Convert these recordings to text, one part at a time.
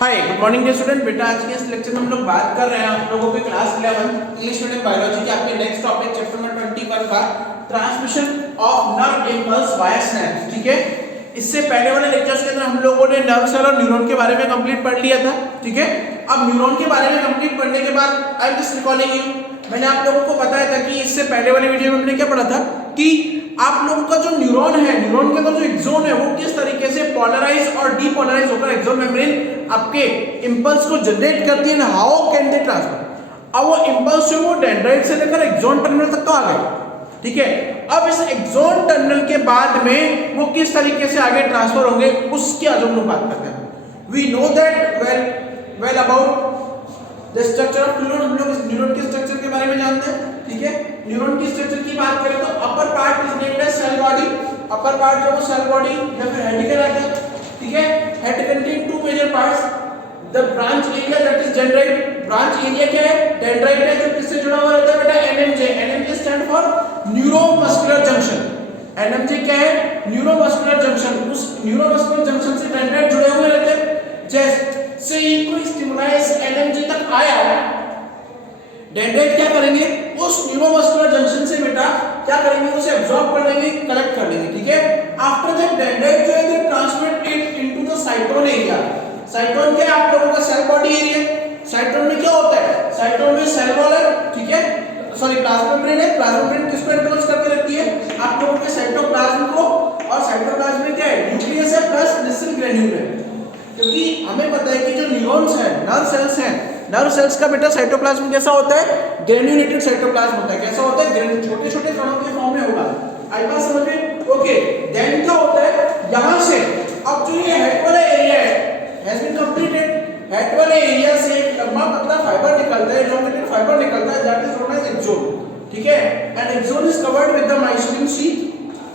हाय good morning dear student. बेटा आज के इस लेक्चर में हम लोग बात कर रहे हैं आप लोगों के क्लास 11 इंग्लिश मीडियम बायोलॉजी के आपके नेक्स्ट टॉपिक चैप्टर नंबर 21 का transmission of nerve impulse via synapse. ठीक है, इससे पहले वाले लेक्चर्स के अंदर हम लोगों ने नर्व सेल और न्यूरॉन के बारे में कंप्लीट पढ़ लिया था। ठीक है, अब न्यूरॉन के बारे में कंप्लीट पढ़ने के बाद I am just recalling you, मैंने आप लोगों को बताया था कि इससे पहले वाले वीडियो में हमने क्या पढ़ा था कि आप लोगों का जो न्यूरॉन है, न्यूरॉन के अंदर जो एक्सोन है वो किस तरीके से पोलराइज और डीपोलराइज होकर एक्सोन मेम्ब्रेन आपके इंपल्स को जनरेट करती है। How can they transfer. अब वो इंपल्स जो वो डेंड्राइट से लेकर एक्सोन टर्मिनल तक तो आ गए। ठीक है, अब इस एक्सोन टर्मिनल के बाद में वो किस तरीके से आगे ट्रांसफर होंगे उसकी आज हम लोग बात करते हैं। We know that well about the structure of neuron. हम लोग इस न्यूरॉन के स्ट्रक्चर के बारे में जानते हैं। ठीक है, न्यूरॉन की स्ट्रक्चर की बात करें तो upper part is named as cell body. Upper part जो वो सेल बॉडी या फिर हेड कहलाता है। ठीक है, head contain two major parts. The branch area that is dendrite. Branch area क्या है? डेंड्राइट है, जो किससे जुड़ा हुआ रहता है बेटा? NMJ. NMJ stand for neuromuscular junction. NMJ क्या है? Neuromuscular junction. उस न्यूरोमस्कुलर जंक्शन से डेंड्राइट जुड़े हुए रहते हैं। जैसे ही कोई स्टिमुलस एनएमजे तक आया, डेंड्राइट क्या करेंगे? उस न्यूरोमस्कुलर जंक्शन से बेटा क्या करेंगे? उसे एब्जॉर्ब कर लेंगे, कलेक्ट कर लेंगे। ठीक है, आफ्टर दैट डेंड्राइट जो है they transmit it into the cyton area. Cyton क्या है? आप लोगों का सेल बॉडी एरिया। साइटोन में क्या होता है? साइटोन में सेल वॉल है। ठीक है, सॉरी प्लाज्मा मेम्ब्रेन है। प्लाज्मा मेम्ब्रेन किसको एनक्लोज करके रखती है? आप लोगों के साइटोप्लाज्म को। और साइटोप्लाज्म में क्या है? न्यूक्लियस है प्लस बेसल ग्रेन्यूल है। क्योंकि हमें पता है कि जो न्यूरॉन्स हैं, नर्व सेल्स हैं, नर्व सेल्स का बेटा साइटोप्लाज्म कैसा होता है? ग्रेन्युलेटेड साइटोप्लाज्म होता है। कैसा होता है? छोटे छोटे कणों के फॉर्म में होगा। आई बात समझ में? ओके, देन क्या होता है? यहां से अब जो ये हेड वाला एरिया है हैज बीन कंप्लीटेड। हेड वाले एरिया से एक लंबा पतला फाइबर निकलता है, एलोंगेटेड फाइबर निकलता है, that is known as axon. ठीक है, and axon is covered with the myelin sheath.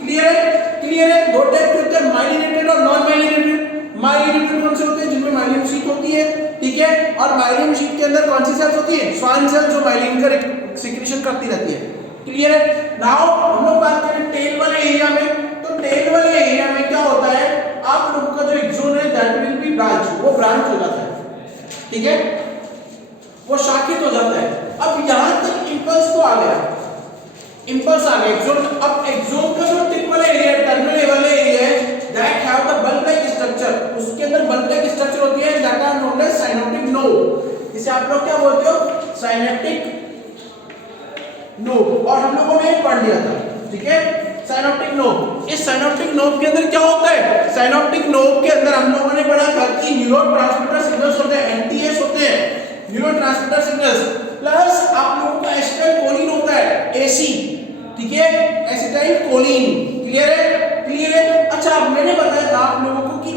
Clear है? क्लियर है? दो टाइप के होते हैं, माइलिनेटेड और नॉन माइलिनेटेड। माइलिनेटेड कौन से होते हैं? जिनमें माइलिन शीथ होती है। ठीक है, और माइलिन शीथ के अंदर कौन सी सेल्स होती है? स्वान सेल, जो माइलिन का सिक्रीशन करती रहती है। क्लियर है? नाउ हम लोग बात करें टेल वाले एरिया में, तो टेल वाले एरिया में क्या होता है? आप लोगों का जो एक्सोन है दैट विल बी ब्रांच, वो ब्रांच हो जाता है। ठीक है, वो शाखित हो जाता है। अब यहां तक इंपल्स तो आ गया, इंपल्स आ गया एक्सोन। अब एक्सोन का जो टिप वाला एरिया, टर्मिनल वाला एरिया है, that have the bulb like structure. उसके अंदर बल्ब लाइक स्ट्रक्चर होती है, that are known as synaptic node. इसे आप लोग क्या बोलते हो? Synaptic node. और हम लोगों ने पढ़ लिया था। ठीक है, साइनोप्टिक नोब। इस साइनोप्टिक नोब के अंदर क्या होता है? साइनोप्टिक नोब के अंदर हम लोगों ने पढ़ा था कि न्यूरोट्रांसमीटर सिग्नल्स होते हैं, एनटीएस होते हैं, न्यूरोट्रांसमीटर सिग्नल्स, प्लस आप लोगों का एसिटाइल कोलिन होता है, एसी। ठीक है, एसिटाइल कोलिन। क्लियर है? क्लियर है? अच्छा, अब मैंने बताया था आप लोगों को कि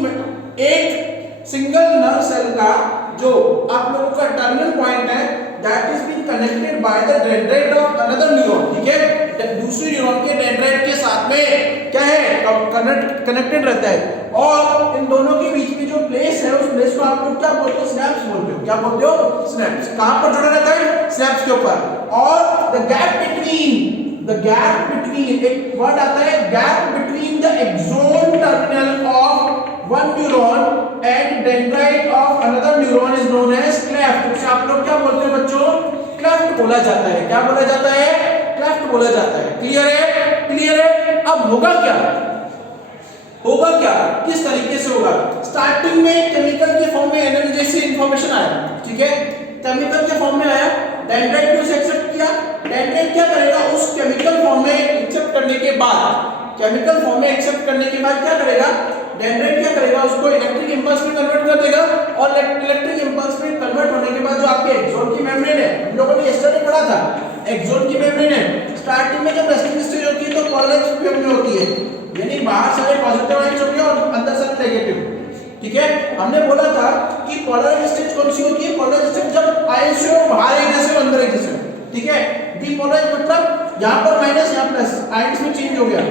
एक सिंगल नर्व सेल का जो आप लोगों का टर्मिनल पॉइंट है that is been connected by the dendrite of another neuron. ठीक है, दूसरी न्यूरॉन के डेंड्राइट के साथ में क्या है? कनेक्टेड रहता है। और इन दोनों के बीच में जो प्लेस है उस प्लेस को आप लोग क्या बोलते हो? सिनेप्स बोलते हो। क्या बोलते हो? सिनेप्स। कहां पर जुड़ा रहता है? सिनेप्स के ऊपर। और द गैप बिटवीन, एक वर्ड आता है, gap between the axon terminal of one neuron and dendrite of another neuron is known as cleft. इसे आप लोग क्या बोलते हैं बच्चों? क्लेफ्ट बोला जाता है। क्या बोला जाता है? क्लेफ्ट बोला जाता है। क्लियर है? क्लियर है? अब होगा क्या? होगा क्या? किस तरीके से होगा? स्टार्टिंग में केमिकल के फॉर्म में एनएमजे से इंफॉर्मेशन आया। ठीक है, केमिकल के फॉर्म में आया, डेंड्राइट ने उसे एक्सेप्ट किया। डेंड्राइट क्या करेगा? उस केमिकल फॉर्म में एक्सेप्ट करने के बाद, केमिकल फॉर्म में एक्सेप्ट करने के बाद क्या करेगा? डेंड्राइट क्या करेगा? उसको इलेक्ट्रिक इंपल्स में कन्वर्ट कर देगा। और इलेक्ट्रिक इंपल्स में कन्वर्ट होने के बाद जो आपके एक्सोन की मेम्ब्रेन है, हम लोगों ने यस्टरडे पढ़ा था, एक्सोन की मेम्ब्रेन है, स्टार्टिंग में जब रेस्टिंग स्टेज होती है तो पोलराइज्ड फॉर्म में होती है, यानी बाहर सारे पॉजिटिव आयंस होंगे और अंदर सारे नेगेटिव। ठीक है, हमने बोला था कि पोलराइज्ड स्टेज कौन सी होती है? पोलराइज्ड स्टेज जब आयंस जो बाहर एक जैसे अंदर एक जैसे। ठीक है, डीपोलराइज्ड मतलब यहां पर माइनस यहां प्लस, आयंस में चेंज हो गया।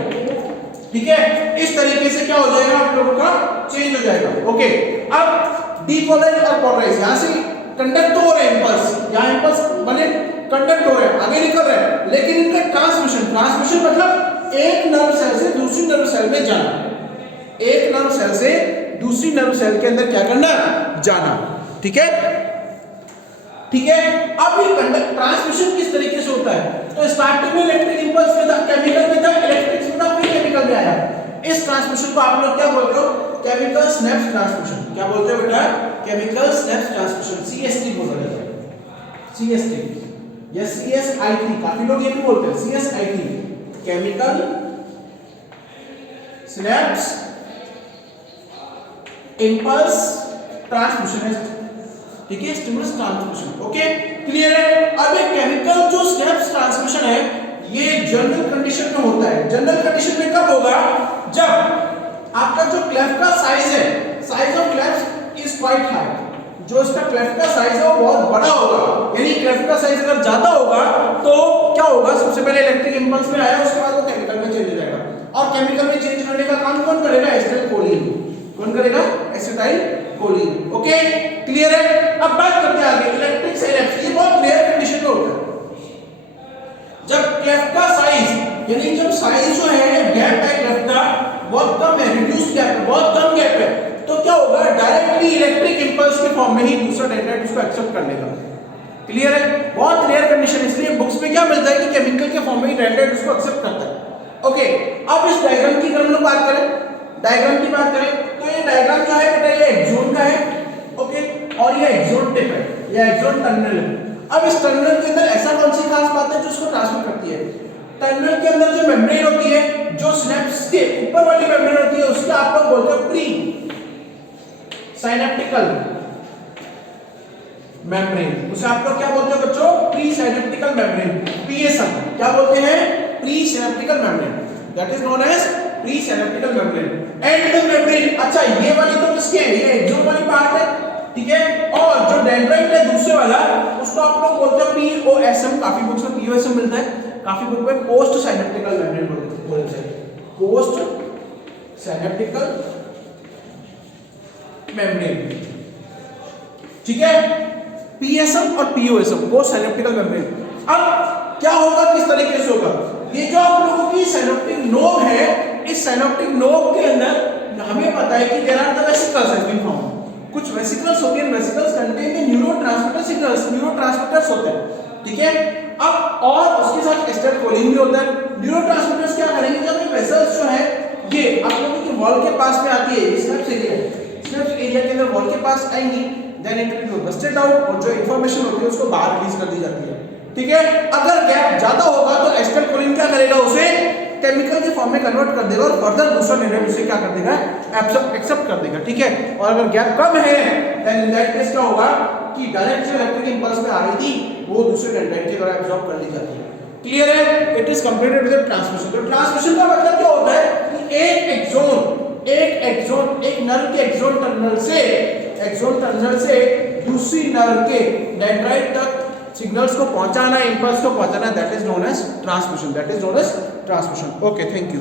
ठीक है, इस तरीके से क्या हो जाएगा? आप लोगों का चेंज हो जाएगा। ओके, अब डीपोलराइज्ड और पोलराइज्ड, यहां से कंडक्ट हो रहे हैं इंपल्स, यहां इंपल्स बने कंडक्ट हो रहे हैं, आगे निकल रहे हैं, लेकिन इनका ट्रांसमिशन मतलब एक नर्व सेल से दूसरी नर्व सेल में जाना। एक नर्व सेल से दूसरी नर्व सेल के अंदर क्या करना, जाना। ठीक है, ठीक है। अब ये ट्रांसमिशन किस तरीके से होता है, तो स्टार्टिंग में इलेक्ट्रिक इंपल्स में था, केमिकल में था, इलेक्ट्रिक में था, फिर केमिकल में आया। इस ट्रांसमिशन को आप लोग क्या बोलते हो, केमिकल स्नैप्स ट्रांसमिशन। क्या बोलते हो बेटा, केमिकल स्नैप्स ट्रांसमिशन, CST बोला जाता है, CST या CSIT, काफी लोग ये भी बोलते हैं CSIT, chemical snaps impulse transmission. ठीक है, स्टिमुलस ट्रांसमिशन। ओके, क्लियर है। अब ये केमिकल जो स्नैप्स ट्रांसमिशन है ये जनरल कंडीशन में होता है। जनरल कंडीशन में कब होगा, जब आपका जो क्लेफ्ट का साइज है, size of cleft is quite high, जो इसका क्लेफ्ट का साइज है वो बहुत बड़ा होगा, यानी क्लेफ्ट का साइज अगर ज्यादा होगा तो क्या होगा, सबसे पहले इलेक्ट्रिक इंपल्स में आया, उसके बाद वो केमिकल में चेंज हो जाएगा, और केमिकल में चेंज होने का काम कौन करेगा, एसिटाइलकोलिन। कौन करेगा, एसिटाइलकोलिन। ओके, क्लियर है। अब बात करते हैं आगे इलेक्ट्रिक सिनेप्स। ये बहुत रेयर कंडीशन में होता है, जब क्लेफ्ट का साइज, यानी जब साइज जो है गैप है क्लेफ्ट का बहुत कम है, रिड्यूस्ड गैप है, बहुत कम गैप है, तो क्या होगा, डायरेक्टली इलेक्ट्रिक इंपल्स के फॉर्म में ही दूसरा डेंड्राइट उसको एक्सेप्ट कर लेगा। क्लियर है, बहुत रेयर कंडीशन, इसलिए बुक्स में क्या मिलता है कि केमिकल के फॉर्म में ही डेंड्राइट उसको एक्सेप्ट करता है। ओके, अब इस डायग्राम की अगर हम लोग बात करें, डायग्राम की बात करें तो ये डायग्राम जो है बेटा ये एक्सोन का है। ओके, और ये एक्सोन टिप है, ये एक्सोन टर्मिनल है। अब इस टर्मिनल के अंदर ऐसा कौन सी खास बात है जो उसको ट्रांसमिट करती है, टर्मिनल के अंदर जो मेम्ब्रेन होती है, जो सिनेप्स के ऊपर वाली मेम्ब्रेन होती है, उसको आप लोग बोलते हो प्री साइनेप्टिकल मेम्ब्रेन। उसे आप लोग क्या बोलते हो बच्चों, प्री साइनेप्टिकल मेम्ब्रेन, PSM। क्या बोलते हैं, presynaptical membrane, that is known as presynaptical membrane. And the membrane, अच्छा ये वाली तो किसके है, ये एक्सोन वाली पार्ट है। ठीक है, और जो डेंड्राइट है दूसरे वाला, उसको आप लोग बोलते हो POSM। काफी बुक्स में POSM मिलता है, काफी बुक में पोस्ट साइनेप्टिकल मेम्ब्रेन बोलते हैं, पोस्ट साइनेप्टिकल मेम्ब्रेन। ठीक है, PSM और POSM, पोस्ट साइनेप्टिकल मेम्ब्रेन। अब क्या होगा, किस तरीके से होगा, ये जो आप लोगों की साइनेप्टिक नोब है, इस साइनेप्टिक नोब के अंदर हमें पता है कि there are the vesicles has been found. कुछ वेसिकल्स होते हैं, vesicles contain the neurotransmitter signals, neurotransmitters होते हैं। ठीक है, अब और उसके साथ एसिटाइलकोलिन भी होता है। न्यूरोट्रांसमीटर्स क्या करेंगे, जब ये वेसल्स जो है ये आप लोगों की वॉल के पास में आती है, स्नैप्स एरिया, स्नैप्स एरिया के अंदर वॉल के पास आएंगी, then it will be busted out, और जो इंफॉर्मेशन होती है उसको बाहर रिलीज कर दी जाती है। ठीक है, अगर गैप ज्यादा होगा तो एसिटाइलकोलिन क्या करेगा, उसे केमिकल के फॉर्म में कन्वर्ट कर देगा, और फर्दर दूसरा न्यूट्रिएंट उसे क्या कर देगा, एक्सेप्ट कर देगा। ठीक है, और अगर गैप कम है देन इन दैट केस क्या होगा कि डायरेक्ट जो इलेक्ट्रिक इंपल्स में आ रही थी वो दूसरे डेंड्राइट के द्वारा एब्जॉर्ब कर ली जाती है। क्लियर है, it is completed with transmission. तो ट्रांसमिशन का मतलब क्या होता है कि एक एक्सोन, एक नर्व के एक्सोन टर्मिनल से दूसरी नर्व के डेंड्राइट तक सिग्नल्स को पहुंचाना, इंपल्स को पहुंचाना, that is known as transmission, that is known as transmission. Okay, thank you.